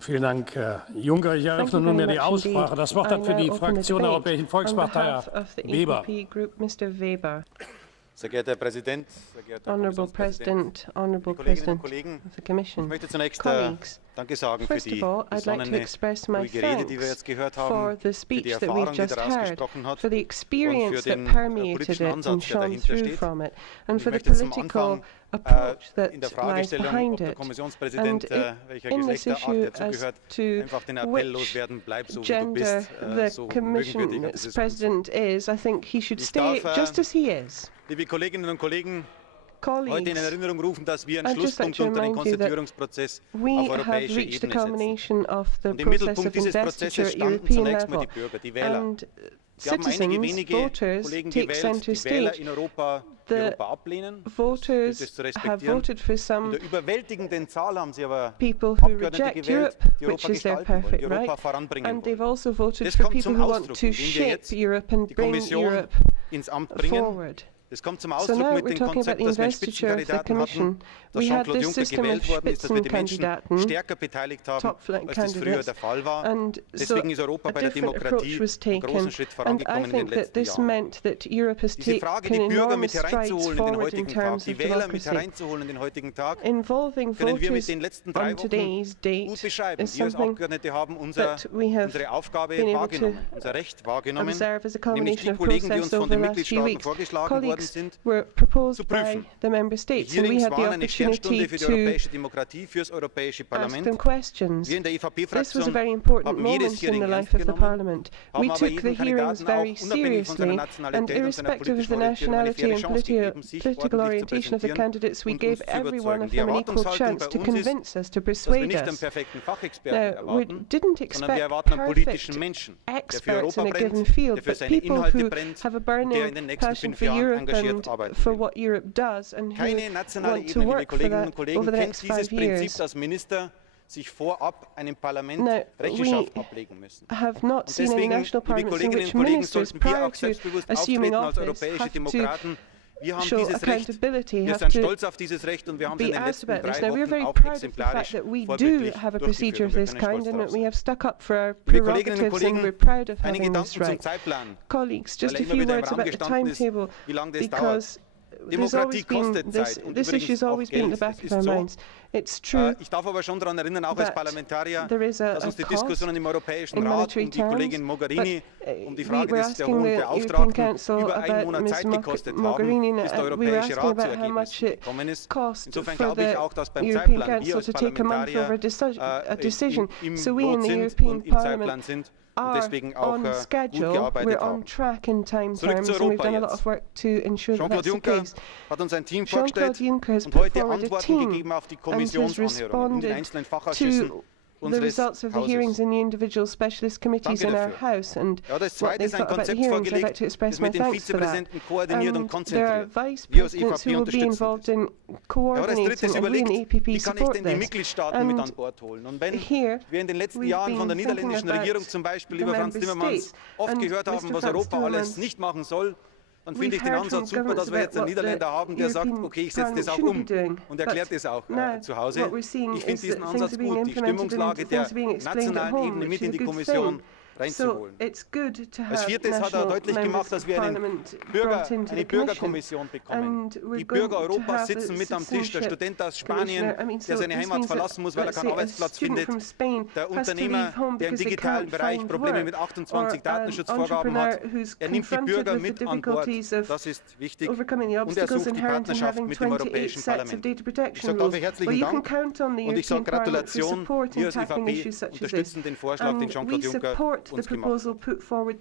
Vielen Dank, Herr Juncker. Ich eröffne nunmehr die Aussprache. Das Wort hat für die Fraktion der Europäischen Volkspartei Herr Weber. Sehr geehrter Herr Präsident, sehr geehrter Herr Kommissionspräsident, Kolleginnen und Kollegen, ich möchte zunächst Danke sagen für die besonnene, ruhige Rede, die wir jetzt gehört haben, für die Erfahrung, die daraus gesprochen hat und für den politischen Ansatz, der dahinter steht. Und ich möchte zum Anfang in der Fragestellung, ob der Kommissionspräsident welcher Geschlechterart dazugehört, einfach den Appell loswerden, bleib so wie du bist, so mögen wir dich. Liebe Kolleginnen und Kollegen, heute in Erinnerung rufen, dass wir einen Schlusspunkt unter den Konstituierungsprozess auf europäischer Ebene setzen. Und im Mittelpunkt dieses Prozesses standen zunächst mal die Bürger, die Wähler. Wir haben einige wenige Kollegen gewählt, die Wähler in Europa ablehnen. Das ist zu respektieren. In der überwältigenden Zahl haben sie aber Abgeordnete gewählt, die Europa gestalten wollen, die Europa voranbringen wollen. Das kommt zum Ausdruck, indem wir jetzt die Kommission ins Amt bringen. Das kommt zum Ausdruck mit dem Konzept, dass wir einen Spitzenkandidaten hatten, dass Jean-Claude Juncker gewählt worden ist, dass wir die Menschen stärker beteiligt haben, als das früher der Fall war. Deswegen ist Europa bei der Demokratie einen großen Schritt vorangekommen in den letzten Jahren. Diese Frage, die Bürger mit hereinzuholen in den heutigen Tag, die Wähler mit hereinzuholen in den heutigen Tag, können wir mit den letzten 3 Wochen gut beschreiben. Wir als Abgeordnete haben unsere Aufgabe wahrgenommen, unser Recht wahrgenommen, nämlich die Kollegen, die uns von den Mitgliedstaaten vorgeschlagen worden sind, zu prüfen. Die Hearings waren eine Sternstunde für die europäische Demokratie, für das Europäische Parlament. Wir in der EVP-Fraktion haben jedes Hearing ernst genommen, haben aber jeden Kandidaten auch unabhängig von seiner Nationalität und seiner politischen Orientierung eine faire Chance gegeben, sich ordentlich zu präsentieren und uns zu überzeugen. Die Erwartungshaltung bei uns ist, dass wir nicht einen perfekten Fachexperten erwarten, sondern wir erwarten einen politischen Menschen, der für Europa brennt, der für seine Inhalte brennt und der in den nächsten 5 Jahren engagiert arbeiten will. Keine nationale Ebene, liebe Kolleginnen und Kollegen, kennt dieses Prinzip, dass Minister sich vorab einem Parlament Rechenschaft ablegen müssen. Und deswegen, liebe Kolleginnen und Kollegen, sollten wir auch selbstbewusst auftreten als europäische Demokraten. Wir haben dieses Recht, wir sind stolz auf dieses Recht und wir haben es in den letzten 3 Wochen auch exemplarisch vorbildlich durchgeführt. Wir können stolz darauf sein. Liebe Kolleginnen und Kollegen, einige Gedanken zum Zeitplan, weil immer wieder im Raum gestanden ist, wie lange das dauert. Demokratie kostet Zeit und übrigens auch Geld, das ist so. Ich darf aber schon daran erinnern, auch als Parlamentarier, dass uns die Diskussionen im Europäischen Rat um die Kollegin Mogherini, um die Frage der hohen Beauftragten über einen Monat Zeit gekostet haben, bis der Europäische Rat zu Ergebnissen gekommen ist. Insofern glaube ich auch, dass beim Zeitplan wir als Parlamentarier im Lot sind und im Zeitplan sind. Und deswegen auch gut gearbeitet haben. Zurück zu Europa jetzt. Jean-Claude Juncker hat uns ein Team vorgestellt und heute Antworten gegeben auf die Kommissionsanhörungen in den einzelnen Fachausschüssen unseres Hauses. Ja, das Zweite ist ein Konzept vorgelegt, das mit den Vizepräsidenten koordiniert und konzentriert. Wir als EVP unterstützen das. Ja, das Dritte ist überlegt, wie kann ich denn die Mitgliedstaaten mit an Bord holen? Und wenn wir in den letzten Jahren von der niederländischen Regierung zum Beispiel über Franz Timmermans oft gehört haben, was Europa alles nicht machen soll, dann finde ich den Ansatz super, dass wir jetzt einen Niederländer haben, der sagt, okay, ich setze das auch um und erklärt das auch zu Hause. Ich finde diesen Ansatz gut, die Stimmungslage der nationalen Ebene mit in die Kommission reinzuholen. Als Viertes hat er deutlich gemacht, dass wir eine Bürgerkommission bekommen. Die Bürger Europas sitzen mit am Tisch, der Student aus Spanien, der seine Heimat verlassen muss, weil er keinen Arbeitsplatz findet, der Unternehmer, der im digitalen Bereich Probleme mit 28 Datenschutzvorgaben hat, er nimmt die Bürger mit an Bord, das ist wichtig, und er sucht die Partnerschaft mit dem Europäischen Parlament. Ich sage dafür herzlichen Dank und ich sage Gratulation, wir als EVP unterstützen den Vorschlag, den Jean-Claude Juncker uns gemacht. Ich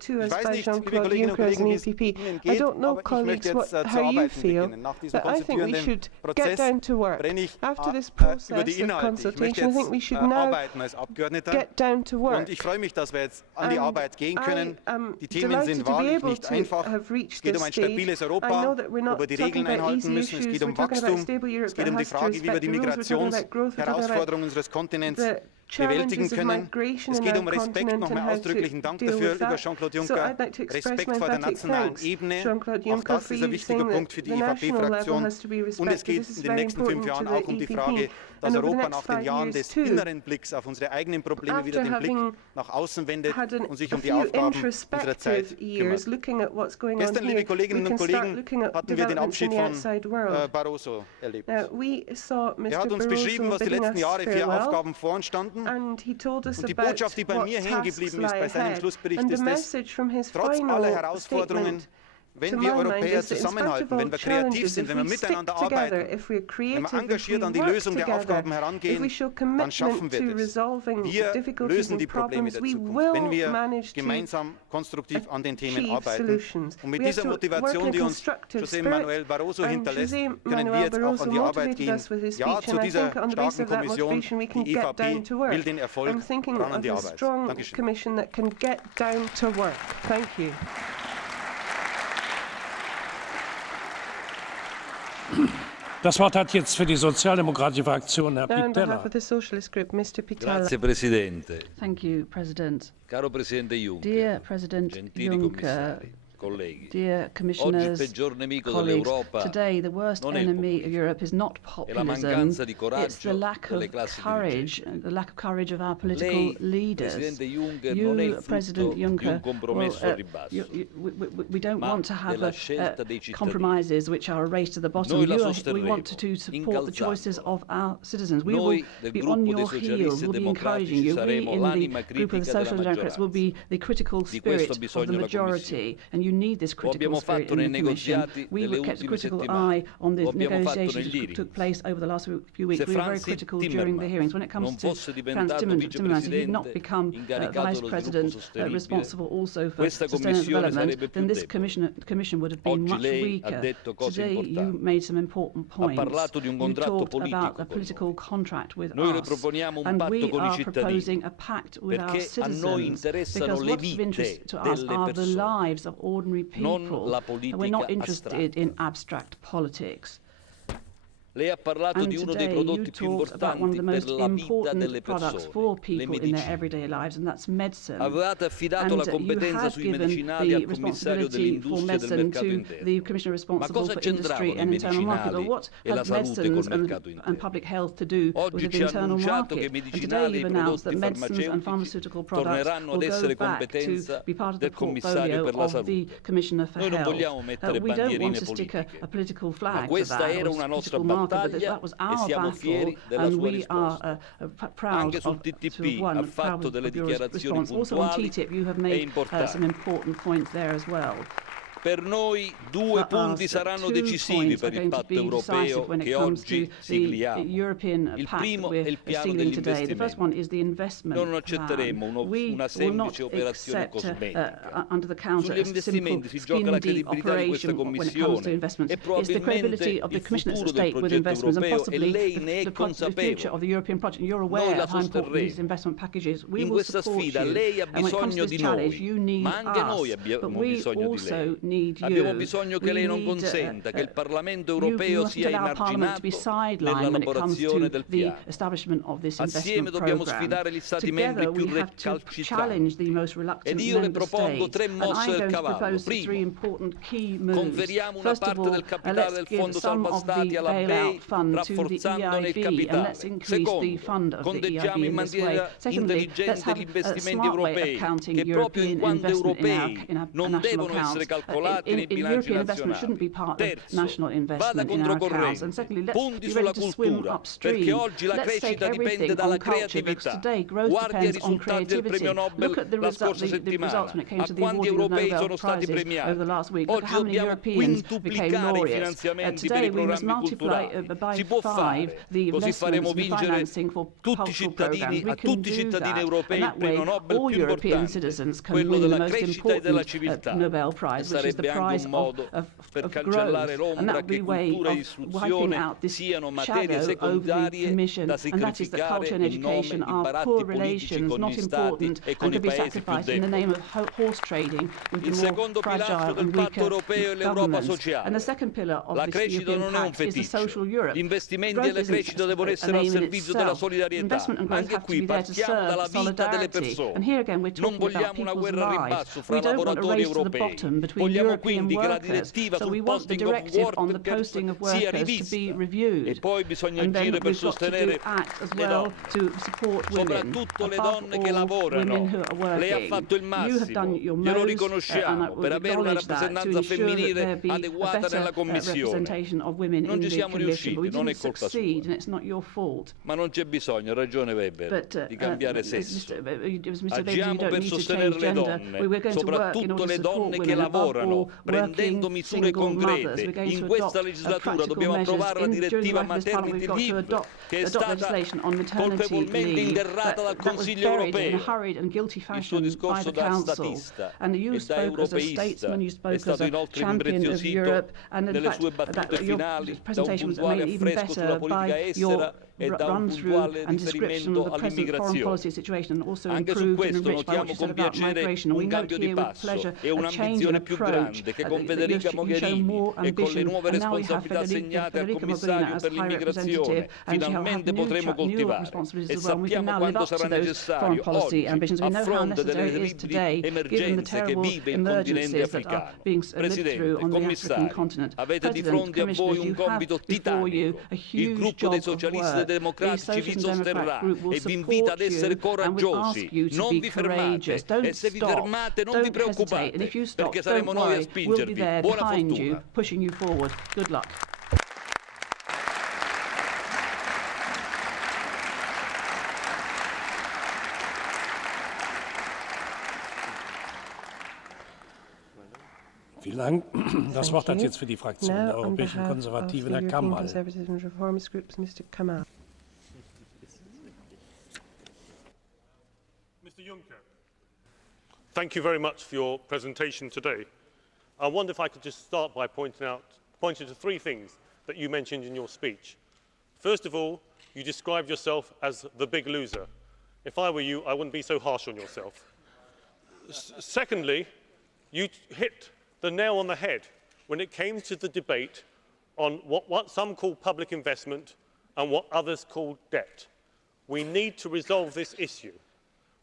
weiß nicht, liebe Kolleginnen und Kollegen, wie es Ihnen geht, aber ich möchte jetzt zu arbeiten beginnen. Nach diesem konstituierenden Prozess brenne ich über die Inhalte. Ich möchte jetzt arbeiten als Abgeordneter und ich freue mich, dass wir jetzt an die Arbeit gehen können. Die Themen sind wahrlich nicht einfach. Es geht um ein stabiles Europa, wo wir die Regeln einhalten müssen. Es geht um Wachstum. Es geht um die Frage, wie wir die Migrationsherausforderungen unseres Kontinents bewältigen können. Es geht Respekt, nochmal ausdrücklichen Dank dafür über Jean-Claude Juncker, Respekt vor der nationalen Ebene, auch das ist ein wichtiger Punkt für die EVP-Fraktion. Und es geht in den nächsten 5 Jahren auch um die Frage, dass Europa nach den Jahren des inneren Blicks auf unsere eigenen Probleme wieder den Blick nach außen wendet und sich um die Aufgaben unserer Zeit kümmert. Gestern, liebe Kolleginnen und Kollegen, hatten wir den Abschied von Barroso erlebt. Er hat uns beschrieben, was die letzten Jahre für Aufgaben vor uns standen. Und die Botschaft, die bei mir hängen geblieben ist bei seinem Schlussbericht, ist es, trotz aller Herausforderungen, wenn wir Europäer zusammenhalten, wenn wir kreativ sind, wenn wir miteinander arbeiten, wenn wir engagiert an die Lösung der Aufgaben herangehen, dann schaffen wir das. Wir lösen die Probleme der Zukunft, wenn wir gemeinsam konstruktiv an den Themen arbeiten. Und mit dieser Motivation, die uns José Manuel Barroso hinterlässt, können wir jetzt auch an die Arbeit gehen. Ja, zu dieser starken Kommission, die EVP will den Erfolg, ran an die Arbeit. Dankeschön. Das Wort hat jetzt für die sozialdemokratische Fraktion Herr Pittella. Grazie Presidente. Thank you, President. Caro Presidente Juncker, Dear President gentili Juncker, commissari, colleghi. dear Oggi il commissioners, peggior nemico colleagues, dell'Europa today the worst non è il enemy of populismo, Europe is not è la populism, mancanza di it's coraggio the lack delle of classi courage, dirigenti. the lack of courage of our political Lei, leaders. Presidente Juncker, non è il You, frutto President di Juncker, un compromesso al ribasso, we don't ma want to have della scelta dei cittadini. compromises which are a race to the bottom. Noi la We want to support the choices incalzandola. of our citizens. We Noi will del be on gruppo dei your socialisti heels, e we'll be encouraging democratici you. We saremo in l'anima the group of critica the della Social Democrats will be the critical Di questo ha spirit of bisogno the la majority, and you need this Lo critical abbiamo spirit fatto in nei the Commission. negoziati We delle kept a ultime critical settimane. eye on the Lo abbiamo fatto negotiations negli that took place over the last few weeks. Se We were very Franz critical during the hearings. When it comes non to fosse Franz diventato Timmermans, if he'd not vicepresidente become incaricato vice dello president sviluppo sostenibile, responsible also for questa sustainable Commissione development, sarebbe più then this debole. commission would have been Oggi much lei ha weaker. detto cose Today you importanti. made some important Ha points. parlato di un You contratto talked politico about a con political noi. contract with Noi le us, proponiamo un and patto we con i are cittadini, proposing a pact with our perché a noi citizens, interessano because le what's of interest vite to us delle are the persone, lives of ordinary non people. la And we're politica not interested astratta. in abstract politics. Lei ha parlato And di uno dei today you prodotti più talked about one of importanti the per most la vita delle important products persone, for le people in their medicine. everyday lives, and that's medicine. Avevate affidato la And you competenza had sui given medicinali the al commissario responsibility for dell'industria e del medicine mercato to interno. the commissioner responsible cosa for c'entravano industry i and internal market. medicinali But what e la have salute col medicines mercato and interno? public health to do Oggi with the ci ha internal annunciato che market? And today medicinali e you've announced that prodotti medicines and pharmaceutical farmaceutici products torneranno will ad go essere back to competenza be part of the del commissario portfolio per la of the salute. Commissioner for Noi non vogliamo Health. mettere We don't want bandierine to stick politiche, a political ma flag to questa that, era or una nostra political marker, but battaglia that was e our siamo battle, fieri della and sua we risposta. are proud Anche sul of to have TTP won, ha fatto proud delle of your dichiarazioni response. Also on puntuali TTIP, you have e made importanti. some important points there as well. Per noi due punti saranno decisivi per il patto europeo che oggi sigliamo. Il primo è il piano degli investimenti. Noi non accetteremo una semplice operazione cosmetica. Sugli investimenti si gioca la credibilità di questa Commissione e probabilmente il futuro del progetto europeo, e lei ne è consapevole. Noi la sosterremo. In questa sfida lei ha bisogno di noi, ma anche noi abbiamo bisogno di lei. Abbiamo bisogno che lei non consenta che il Parlamento europeo sia emarginato nell'elaborazione del piano. Assieme dobbiamo sfidare gli Stati membri più recalcitranti. Ed io le propongo 3 mosse del cavallo. Primo, conferiamo una parte del capitale del Fondo Salva Stati alla BEI, rafforzandone il capitale. Secondo, conteggiamo in maniera intelligente gli investimenti europei, che proprio in quanto europei non devono essere calcolati nei bilanci nazionali. Terzo, vada controcorrente, punti sulla cultura, perché oggi la crescita dipende dalla creatività. Guardi ai risultati del premio Nobel la scorsa settimana, a quanti europei sono stati premiati. Oggi dobbiamo quintuplicare i finanziamenti per i programmi culturali. Si può fare, così faremo vincere tutti i cittadini, a tutti i cittadini europei il premio Nobel più importante, quello della crescita e della civiltà. E saremo is the prize of growth, and that would be a way of wiping out this shadow over the Commission, and that is that culture and education are poor relations, not important, and could be sacrificed in the name of horse trading with the more fragile and weaker governments. And the second pillar of this European Pact is the social Europe. Gli investimenti e la crescita devono essere al servizio della solidarietà. Anche qui partiamo dalla vita delle persone. Non vogliamo una guerra a ribasso fra lavoratori europei. Vogliamo quindi che la direttiva sul posting of workers sia rivista. E poi bisogna agire per sostenere le donne, soprattutto le donne che lavorano. Lei ha fatto il massimo, glielo riconosciamo, per avere una rappresentanza femminile adeguata nella Commissione. Non ci siamo riusciti, non è colpa sua. Ma non c'è bisogno, ha ragione Weber, di cambiare sesso. Agiamo per sostenere le donne, soprattutto le donne che lavorano, prendendo misure concrete. In questa legislatura dobbiamo approvare la direttiva maternity leave, che è stata colpevolmente interrata dal Consiglio europeo. Il suo discorso da statista e da europeista è stato inoltre impreziosito nelle sue battute finali da un puntuale affresco sulla politica estera e da un puntuale riferimento all'immigrazione. Anche su questo notiamo con piacere un cambio di passo e un'ambizione più grande che con Federica Mogherini e con le nuove responsabilità assegnate al commissario per l'immigrazione finalmente potremo coltivare, e sappiamo quanto sarà necessario oggi a fronte delle terribili emergenze che vive il continente africano. Presidente, commissario, avete di fronte a voi un compito titanico. Il gruppo dei socialisti e democratici vi sosterrà e vi invita ad essere coraggiosi. Non vi fermate, e se vi fermate non vi preoccupate, perché saremo noi a spingervi. Buona fortuna. Vielen Dank. Das Wort hat jetzt für die Fraktion der Europäischen Konservativen Herr Kamal. Mr. Juncker, thank you very much for your presentation today. I wonder if I could just start by pointing to three things that you mentioned in your speech. First of all, you described yourself as the big loser. If I were you, I wouldn't be so harsh on yourself. Secondly, you hit the nail on the head when it came to the debate on what some call public investment and what others call debt. We need to resolve this issue.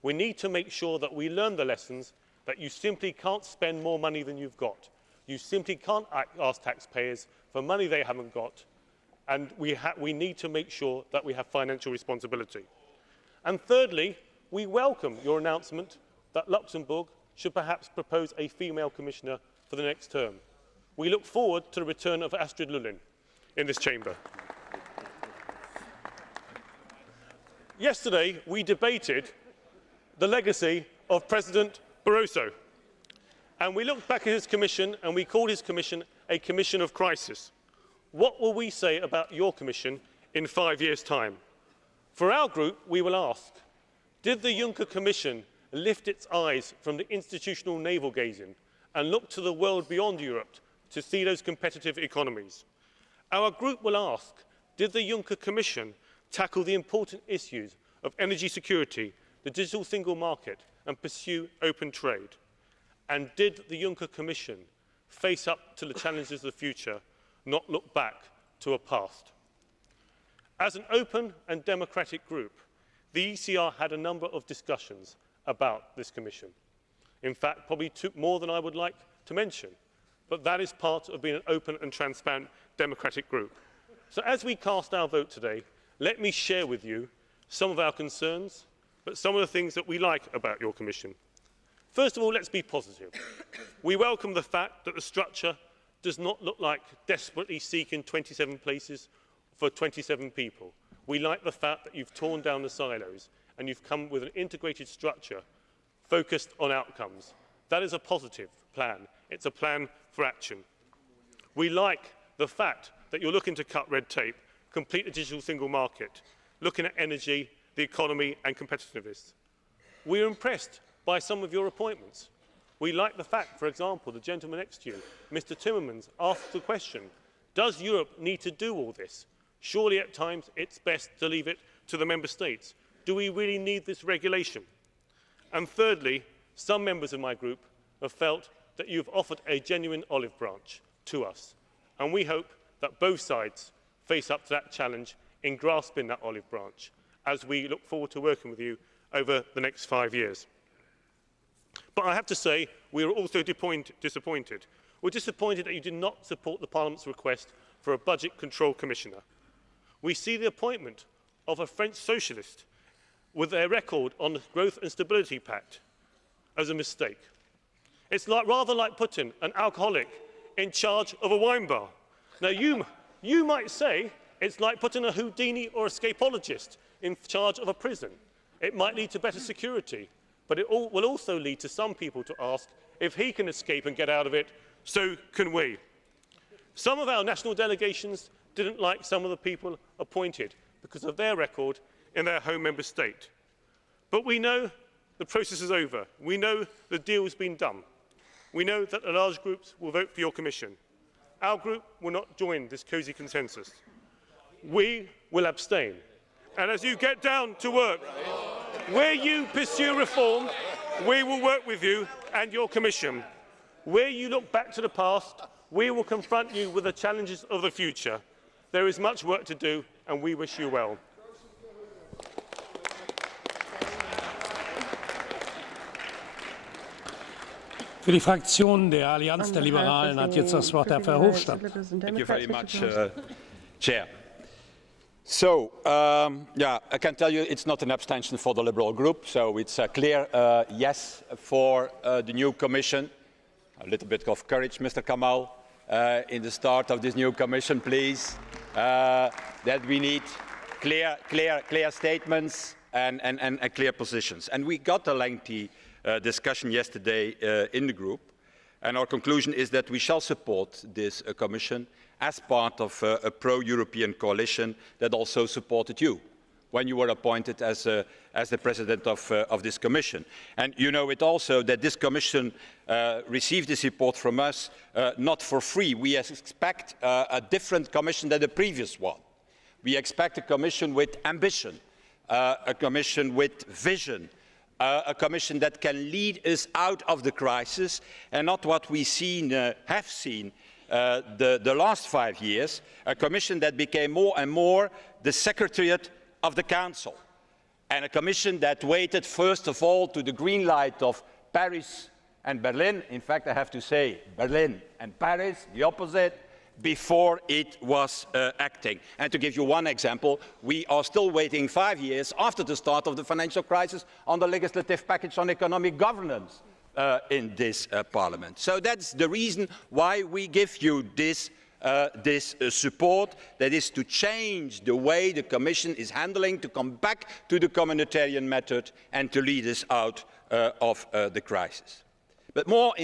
We need to make sure that we learn the lessons that you simply can't spend more money than you've got. You simply can't ask taxpayers for money they haven't got, and we need to make sure that we have financial responsibility. And thirdly, we welcome your announcement that Luxembourg should perhaps propose a female commissioner for the next term. We look forward to the return of Astrid Lulin in this chamber. Yesterday, we debated the legacy of President Barroso. And we looked back at his commission and we called his commission a commission of crisis. What will we say about your commission in 5 years' time? For our group, we will ask, did the Juncker Commission lift its eyes from the institutional navel-gazing and look to the world beyond Europe to see those competitive economies? Our group will ask, did the Juncker Commission tackle the important issues of energy security, the digital single market, and pursue open trade? And did the Juncker Commission face up to the challenges of the future, not look back to a past? As an open and democratic group, the ECR had a number of discussions about this Commission. In fact, probably took more than I would like to mention, but that is part of being an open and transparent democratic group. So as we cast our vote today, let me share with you some of our concerns, but some of the things that we like about your Commission. First of all, let's be positive. We welcome the fact that the structure does not look like desperately seeking 27 places for 27 people. We like the fact that you've torn down the silos and you've come with an integrated structure focused on outcomes. That is a positive plan. It's a plan for action. We like the fact that you're looking to cut red tape, complete the digital single market, looking at energy, the economy and competitiveness. We are impressed by some of your appointments. We like the fact, for example, the gentleman next to you, Mr. Timmermans, asked the question, does Europe need to do all this? Surely at times it's best to leave it to the member states. Do we really need this regulation? And thirdly, some members of my group have felt that you have offered a genuine olive branch to us. And we hope that both sides face up to that challenge in grasping that olive branch as we look forward to working with you over the next 5 years. But I have to say, we are also disappointed. We're disappointed that you did not support the Parliament's request for a budget control commissioner. We see the appointment of a French socialist with their record on the Growth and Stability Pact as a mistake. It's rather like putting an alcoholic in charge of a wine bar. Now, you might say it's like putting a Houdini or escapologist in charge of a prison. It might lead to better security, but it will also lead to some people to ask, if he can escape and get out of it, so can we. Some of our national delegations didn't like some of the people appointed because of their record in their home member state. But we know the process is over. We know the deal has been done. We know that the large groups will vote for your Commission. Our group will not join this cosy consensus. We will abstain. And as you get down to work, where you pursue reform, we will work with you and your Commission. Where you look back to the past, we will confront you with the challenges of the future. There is much work to do, and we wish you well. Für die Fraktion der Allianz der Liberalen hat jetzt das Wort Herr Verhofstadt. Thank you very much, Chair. So, I can tell you it's not an abstention for the Liberal group, so it's a clear yes for the new Commission. A little bit of courage, Mr. Kamal, in the start of this new Commission, please. That we need clear statements and clear positions. And we got a lengthy discussion yesterday in the group, and our conclusion is that we shall support this Commission as part of a pro-European coalition that also supported you when you were appointed as the President of this Commission. And you know it also that this Commission received this report from us not for free. We expect a different Commission than the previous one. We expect a Commission with ambition, a Commission with vision, a Commission that can lead us out of the crisis, and not what we have seen the last 5 years, a Commission that became more and more the Secretariat of the Council, and a Commission that waited first of all to the green light of Paris and Berlin. In fact, I have to say Berlin and Paris, the opposite, before it was acting. And to give you one example, we are still waiting 5 years after the start of the financial crisis on the legislative package on economic governance in this Parliament. So that's the reason why we give you this support, that is to change the way the Commission is handling, to come back to the communitarian method and to lead us out of the crisis. But more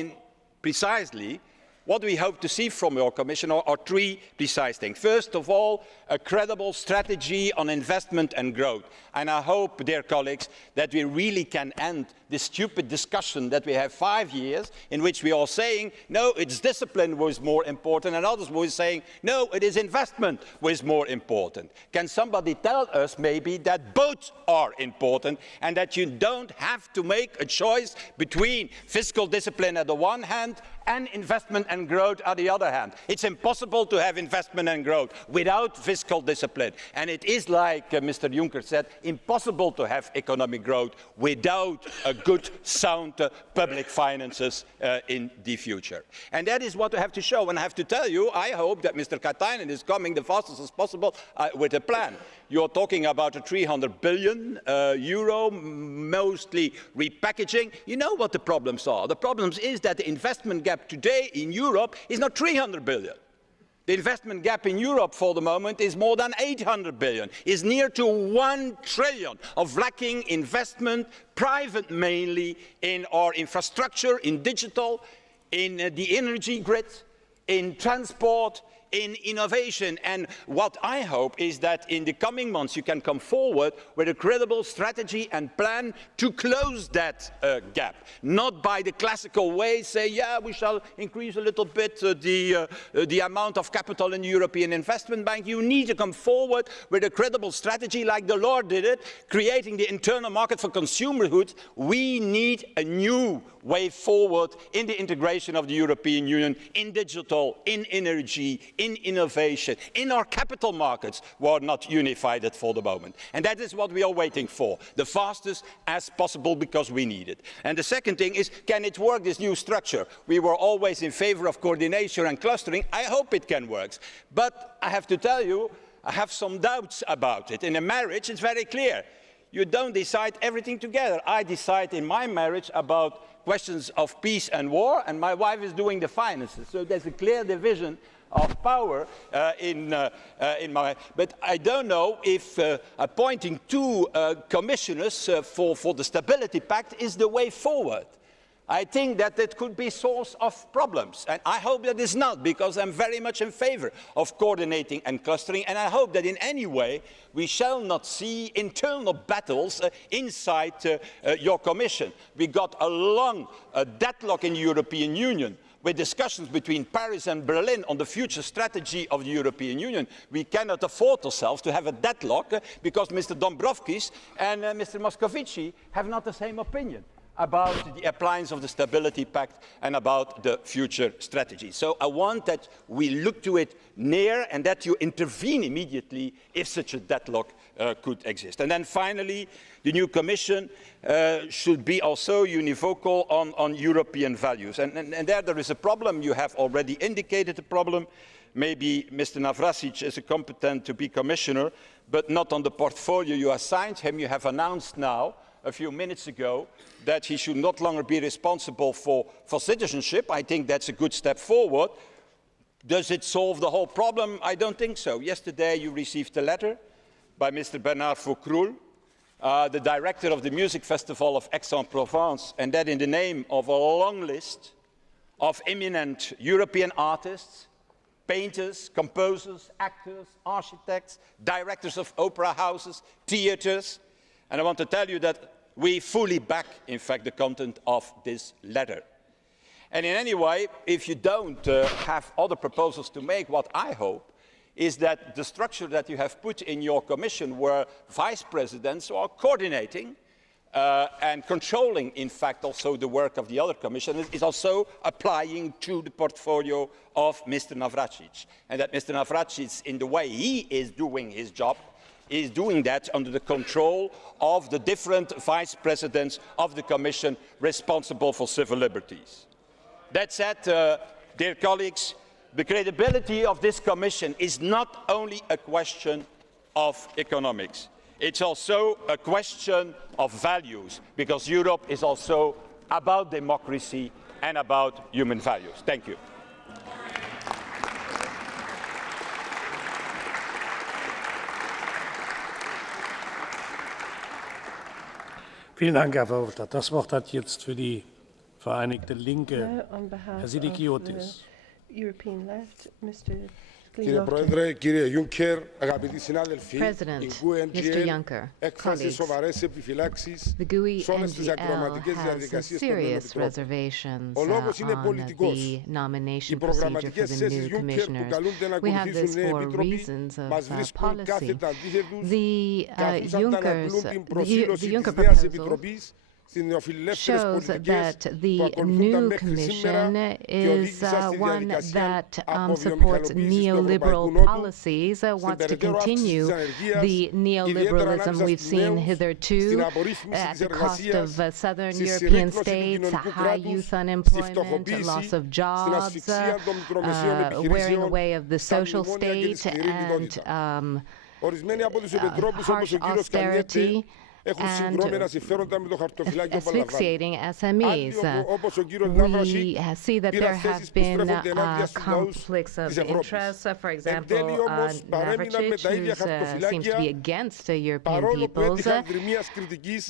precisely, what we hope to see from your Commission are three precise things. First of all, a credible strategy on investment and growth. And I hope, dear colleagues, that we really can end this stupid discussion that we have 5 years in which we are saying, no, it's discipline was more important, and others were saying, no, it is investment was more important. Can somebody tell us maybe that both are important and that you don't have to make a choice between fiscal discipline on the one hand and investment and growth on the other hand? It's impossible to have investment and growth without fiscal discipline. And it is, like Mr. Juncker said, impossible to have economic growth without a good, sound public finances in the future. And that is what we have to show. And I have to tell you, I hope that Mr. Katainen is coming the fastest as possible with a plan. You're talking about a 300 billion euro, mostly repackaging. You know what the problems are. The problems is that the investment gap today in Europe is not 300 billion. The investment gap in Europe for the moment is more than 800 billion, is near to 1 trillion of lacking investment, private mainly, in our infrastructure, in digital, in the energy grid, in transport, in innovation. And what I hope is that in the coming months you can come forward with a credible strategy and plan to close that gap. Not by the classical way, say, yeah, we shall increase a little bit the amount of capital in the European Investment Bank. You need to come forward with a credible strategy like the Lord did it, creating the internal market for consumer goods. We need a new way forward in the integration of the European Union, in digital, in energy, in innovation, in our capital markets, who are not unified for the moment. And that is what we are waiting for, the fastest as possible, because we need it. And the second thing is, can it work, this new structure? We were always in favor of coordination and clustering. I hope it can work. But I have to tell you, I have some doubts about it. In a marriage, it's very clear. You don't decide everything together. I decide in my marriage about questions of peace and war, and my wife is doing the finances. So there's a clear division of power but I don't know if appointing two commissioners for the Stability Pact is the way forward. I think that it could be a source of problems, and I hope that it's not, because I'm very much in favor of coordinating and clustering, and I hope that in any way we shall not see internal battles inside your Commission. We got a long deadlock in the European Union, with discussions between Paris and Berlin on the future strategy of the European Union. We cannot afford ourselves to have a deadlock because Mr. Dombrovskis and Mr. Moscovici have not the same opinion about the appliance of the Stability Pact and about the future strategy. So I want that we look to it near and that you intervene immediately if such a deadlock could exist. And then finally, the new Commission should be also univocal on European values. And there is a problem. You have already indicated the problem. Maybe Mr. Navracsics is competent to be Commissioner, but not on the portfolio you assigned him. You have announced now, a few minutes ago, that he should no longer be responsible for citizenship. I think that's a good step forward. Does it solve the whole problem? I don't think so. Yesterday you received a letter by Mr. Bernard Foucroul, the director of the music festival of Aix-en-Provence, and that in the name of a long list of eminent European artists, painters, composers, actors, architects, directors of opera houses, theatres. And I want to tell you that we fully back, in fact, the content of this letter. And in any way, if you don't have other proposals to make, what I hope is that the structure that you have put in your Commission, where vice presidents are coordinating and controlling, in fact, also the work of the other commissioners, is also applying to the portfolio of Mr. Navracsics. And that Mr. Navracsics, in the way he is doing his job, is doing that under the control of the different vice presidents of the Commission responsible for civil liberties. That said, dear colleagues, the credibility of this Commission is not only a question of economics. It's also a question of values, because Europe is also about democracy and about human values. Thank you. Vielen Dank, Herr Verhofstadt. Das Wort hat jetzt für die Vereinigte Linke Herr Silikiotis. President, Mr. Juncker, colleagues, the GUE NGL has serious reservations on the nomination procedure for the new commissioners. We have this for reasons of policy. The Juncker proposal shows that the new Commission is one that supports neoliberal policies, wants to continue the neoliberalism we've seen hitherto at the cost of southern European states, high youth unemployment, loss of jobs, wearing away of the social state, and harsh austerity. and asphyxiating SMEs. We see that there have been conflicts of interest. For example, Navracic, who seems to be against European peoples.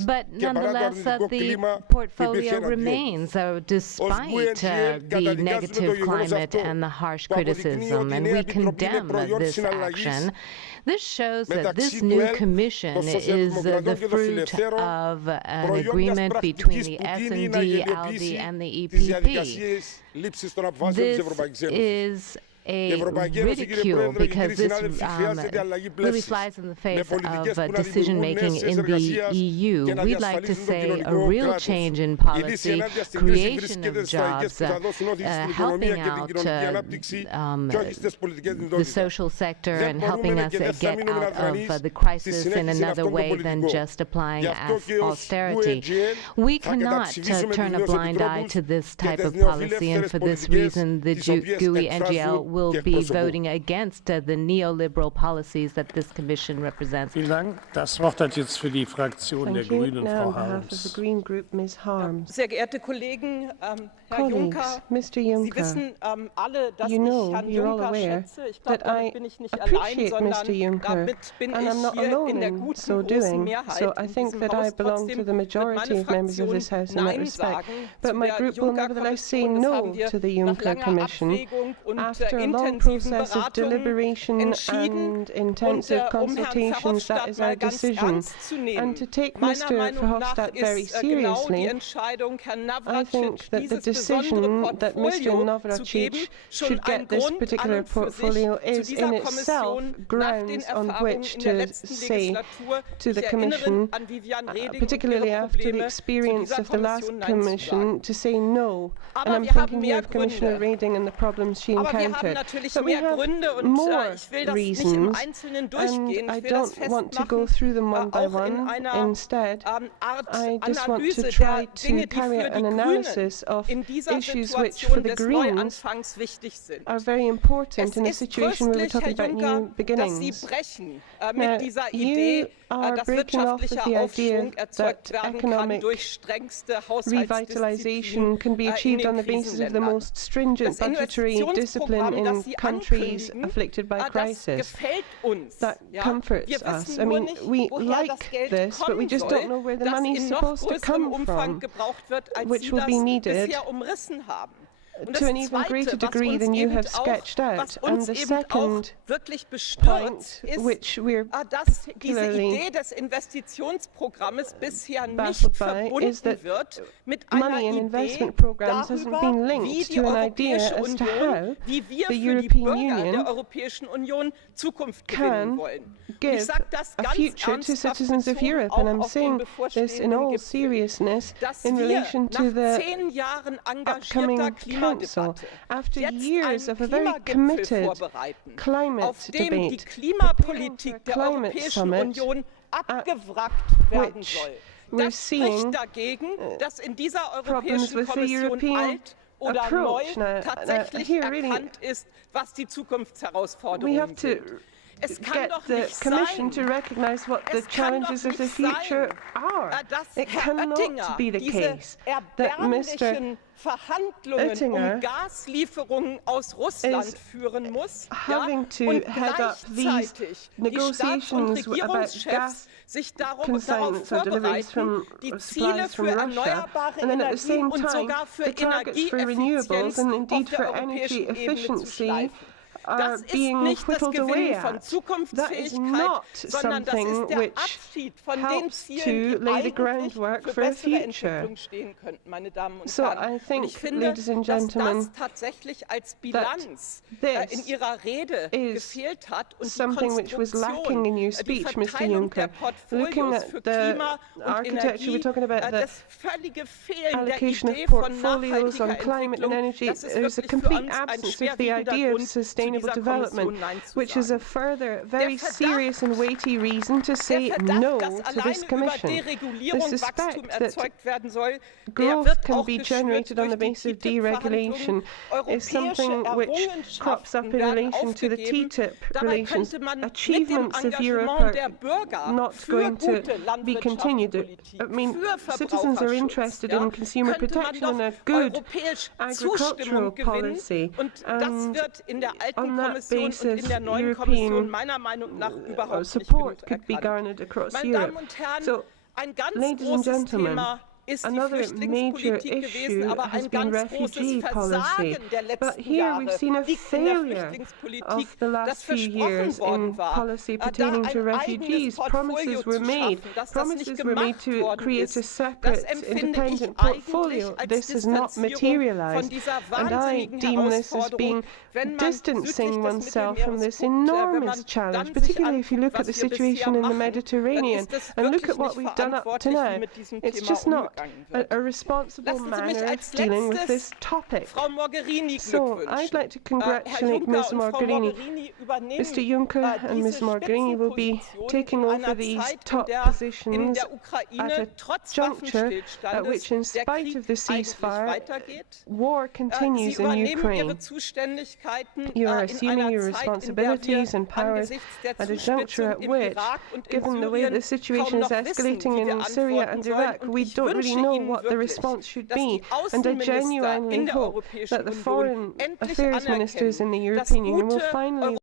But nonetheless, the portfolio remains, despite the negative climate and the harsh criticism, and we condemn this action. This shows that this new Commission is the fruit of an agreement between the S&D, ALDE, and the EPP. This is a ridicule because this really flies in the face of decision-making in the EU. We'd like to say a real change in policy, creation of jobs, helping out the social sector and helping us get out of the crisis in another way than just applying austerity. We cannot turn a blind eye to this type of policy, and for this reason the GUE-NGL will be voting against the neoliberal policies that this Commission represents. Vielen Dank. Das Wort hat jetzt für die Fraktion der Grünen Frau Harms. Sehr geehrte Kollegen, Herr Juncker, Mr. Juncker, Sie wissen alle, dass ich Herrn you're all Juncker aware schätze. Ich glaube, damit bin ich nicht allein, sondern damit bin ich hier in der guten, großen Mehrheit so I think that I belong to the majority of members of this House in that respect. But my group will nevertheless say no to the Juncker Commission after a long process of deliberation and intensive consultations. That is our decision. And to take Mr. Verhofstadt very seriously, I think that the decision that Mr. Navracic should get this particular portfolio is in itself grounds on which to say to the Commission, particularly after the experience of the last Commission, to say no. And I'm thinking here of Commissioner Reding and the problems she encountered. But we have more reasons, and I don't want to go through them one by one. Instead, I just want to try to carry out an analysis of issues which, for the Greens, are very important in a situation where we're talking about new beginnings. Now, you are breaking off with the idea that economic revitalization can be achieved on the basis of the most stringent budgetary discipline in countries afflicted by crisis. That comforts us. I mean, we like this, but we just don't know where the money is supposed to come from, which will be needed to an even greater degree than you have sketched out. And the second point, which we're particularly baffled by, is that money in investment programs hasn't been linked to an idea as to how the European Union can give a future to citizens of Europe. And I'm saying this in all seriousness in relation to the upcoming Council. After years of a very committed climate debate, preparing for a climate summit, which we're seeing problems with the European approach. Now, here really, we have to get the Commission to recognize what the challenges of the future are. It cannot be the case that Mr. Oettinger is having to head up these negotiations about gas consignments or deliveries from supplies from Russia, and then at the same time the targets for renewables and indeed for energy efficiency are being whittled away at. That is not something which helps to lay the groundwork for a future. So I think, ladies and gentlemen, that this is something which was lacking in your speech, Mr. Juncker. Looking at the architecture, we're talking about the allocation of portfolios on climate and energy. There's a complete absence of the idea of sustainability sustainable development, which is a further very serious and weighty reason to say no to this Commission. The suspect that growth can be generated on the basis of deregulation is something which crops up in relation to the TTIP relations. Achievements of Europe are not going to be continued. I mean, citizens are interested in consumer protection and a good agricultural policy, and on that basis, European support could be garnered across Europe. So, ladies and gentlemen, another major issue has been refugee policy, but here we've seen a failure of the last few years in policy pertaining to refugees. Promises were made to create a separate, independent portfolio. This has not materialized, and I deem this as being distancing oneself from this enormous challenge, particularly if you look at the situation in the Mediterranean and look at what we've done up to now. It's just not a responsible manner of dealing with this topic. So I'd like to congratulate Ms. Mogherini. Mr. Juncker and Ms. Mogherini will be taking over these top positions at a juncture at which, in spite of the ceasefire, war continues in Ukraine. You are assuming your responsibilities and powers at a juncture at which, given the way the situation is escalating in Syria and Iraq, we don't really know what the response should be, and I genuinely hope that the foreign affairs ministers in the European Union will finally